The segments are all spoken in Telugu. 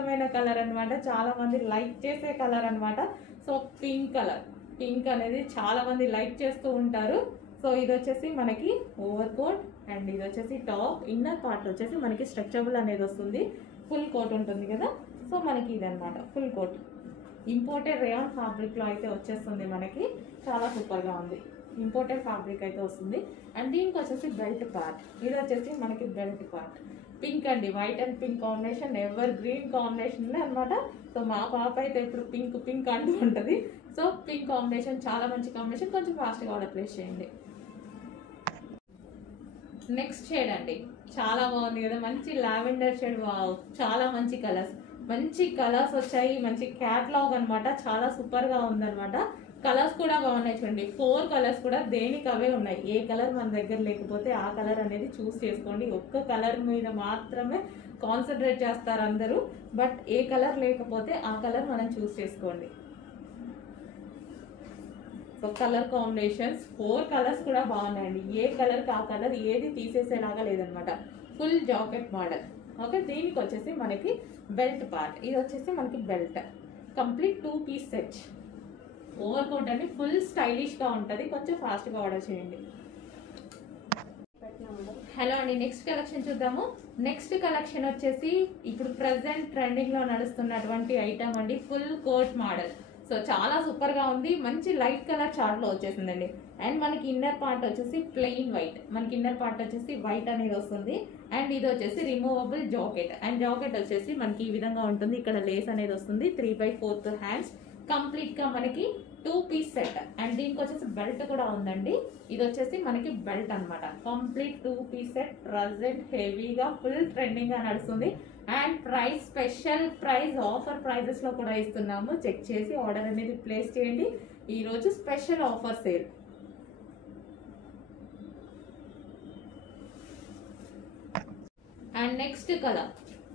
ఇష్టమైన కలర్ అనమాట, చాలా మంది లైక్ చేసే కలర్ అనమాట. సో పింక్ కలర్, పింక్ అనేది చాలా మంది లైక్ చేస్తూ ఉంటారు. సో ఇది వచ్చేసి మనకి ఓవర్ కోట్ అండ్ ఇది వచ్చేసి టాప్. ఇన్నర్ పార్ట్ వచ్చేసి మనకి స్ట్రెచబుల్ అనేది వస్తుంది, ఫుల్ కోట్ ఉంటుంది కదా. సో మనకి ఇది అనమాట ఫుల్ కోట్. ఇంపోర్టెడ్ రేయాన్ ఫ్యాబ్రిక్లో అయితే వచ్చేస్తుంది మనకి, చాలా సూపర్గా ఉంది. ఇంపోర్టెడ్ ఫ్యాబ్రిక్ అయితే వస్తుంది. అండ్ దీనికి వచ్చేసి బెల్ట్ పార్ట్, ఇది వచ్చేసి మనకి బెల్ట్ పార్ట్. పింక్ అండి, white and pink combination, ever green combination అనమాట. సో మా పాప అయితే ఇప్పుడు పింక్ పింక్ అంటూ ఉంటుంది. సో పింక్ కాంబినేషన్ చాలా మంచి కాంబినేషన్, కొంచెం ఫాస్ట్గా ఆర్డర్ ప్లేస్ చేయండి. నెక్స్ట్ షేడ్ అండి, చాలా బాగుంది కదా, మంచి లావెండర్ షేడ్. వావ్, చాలా మంచి కలర్స్, మంచి కలర్స్ వచ్చాయి, మంచి క్యాట్లాగ్ అనమాట, చాలా సూపర్గా ఉందన్నమాట. కలర్స్ కూడా బాగున్నాయి చూడండి, 4 కలర్స్ కూడా దేనికి అవే ఉన్నాయి. ఏ కలర్ మన దగ్గర లేకపోతే ఆ కలర్ అనేది చూస్ చేసుకోండి. ఒక్క కలర్ మీద మాత్రమే కాన్సన్ట్రేట్ చేస్తారు అందరూ, బట్ ఏ కలర్ లేకపోతే ఆ కలర్ మనం చూస్ చేసుకోండి. సో కలర్ కాంబినేషన్స్ 4 కలర్స్ కూడా బాగున్నాయండి. ఏ కలర్కి ఆ కలర్ ఏది తీసేసేలాగా లేదనమాట. Full jacket model. ఓకే, దీనికి వచ్చేసి మనకి బెల్ట్ పార్ట్, ఇది వచ్చేసి మనకి belt, complete 2 piece set. Over coat అండి, ఫుల్ స్టైలిష్గా ఉంటుంది, కొంచెం ఫాస్ట్గా ఆర్డర్ చేయండి. హలో అండి, నెక్స్ట్ కలెక్షన్ చూద్దాము. నెక్స్ట్ కలెక్షన్ వచ్చేసి ఇప్పుడు ప్రజెంట్ ట్రెండింగ్లో నడుస్తున్నటువంటి ఐటమ్ అండి, ఫుల్ కోట్ మోడల్. సో చాలా సూపర్గా ఉంది, మంచి లైట్ కలర్ చార్ట్లో వచ్చేసిందండి. అండ్ మనకి ఇన్నర్ పార్ట్ వచ్చేసి ప్లెయిన్ వైట్, మనకి ఇన్నర్ పార్ట్ వచ్చేసి వైట్ అనేది వస్తుంది. అండ్ ఇది వచ్చేసి రిమూవబుల్ జాకెట్. అండ్ జాకెట్ వచ్చేసి మనకి ఈ విధంగా ఉంటుంది, ఇక్కడ లేస్ అనేది వస్తుంది, 3/4 హ్యాండ్స్, కంప్లీట్గా మనకి 2 పీస్ సెట్. అండ్ దీనికి వచ్చేసి బెల్ట్ కూడా ఉందండి, ఇది వచ్చేసి మనకి బెల్ట్ అనమాట. కంప్లీట్ 2 పీస్ సెట్, ప్రజెంట్ హెవీగా ఫుల్ ట్రెండింగ్గా నడుస్తుంది. And price, special price, offer ప్రైజెస్లో కూడా ఇస్తున్నాము. చెక్ చేసి ఆర్డర్ అనేది ప్లేస్ చేయండి. ఈరోజు special offer sale. And next colour,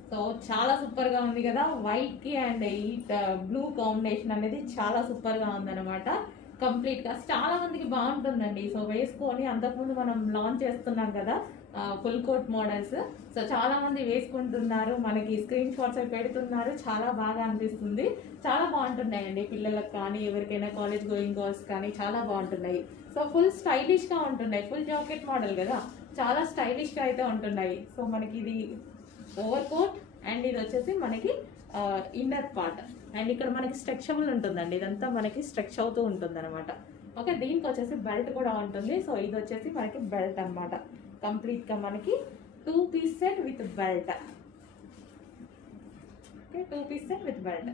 so చాలా సూపర్గా ఉంది కదా, వైట్కి అండ్ ఈ బ్లూ కాంబినేషన్ అనేది చాలా సూపర్గా ఉందన్నమాట. కంప్లీట్గా చాలా మందికి బాగుంటుందండి. సో వేసుకొని అంతకుముందు మనం లాంచ్ చేస్తున్నాం కదా ఫుల్ కోట్ మోడల్స్, సో చాలా మంది వేసుకుంటున్నారు, మనకి స్క్రీన్ షాట్స్ అవి పెడుతున్నారు, చాలా బాగా అనిపిస్తుంది. చాలా బాగుంటున్నాయండి పిల్లలకు కానీ, ఎవరికైనా కాలేజ్ గోయింగ్ గర్ల్స్ కానీ చాలా బాగుంటున్నాయి. సో ఫుల్ స్టైలిష్గా ఉంటున్నాయి, ఫుల్ జాకెట్ మోడల్ కదా, చాలా స్టైలిష్గా అయితే ఉంటున్నాయి. సో మనకి ఇది ఓవర్ కోట్ అండ్ ఇది వచ్చేసి మనకి ఇన్నర్ పార్ట్. అండ్ ఇక్కడ మనకి స్ట్రెచబుల్ ఉంటుందండి, ఇదంతా మనకి స్ట్రెచ్ అవుతూ ఉంటుంది అనమాట. ఓకే, దీనికి వచ్చేసి బెల్ట్ కూడా ఉంటుంది. సో ఇది వచ్చేసి మనకి బెల్ట్ అనమాట, కంప్లీట్గా మనకి 2 piece set with belt. Okay, 2 piece set with belt.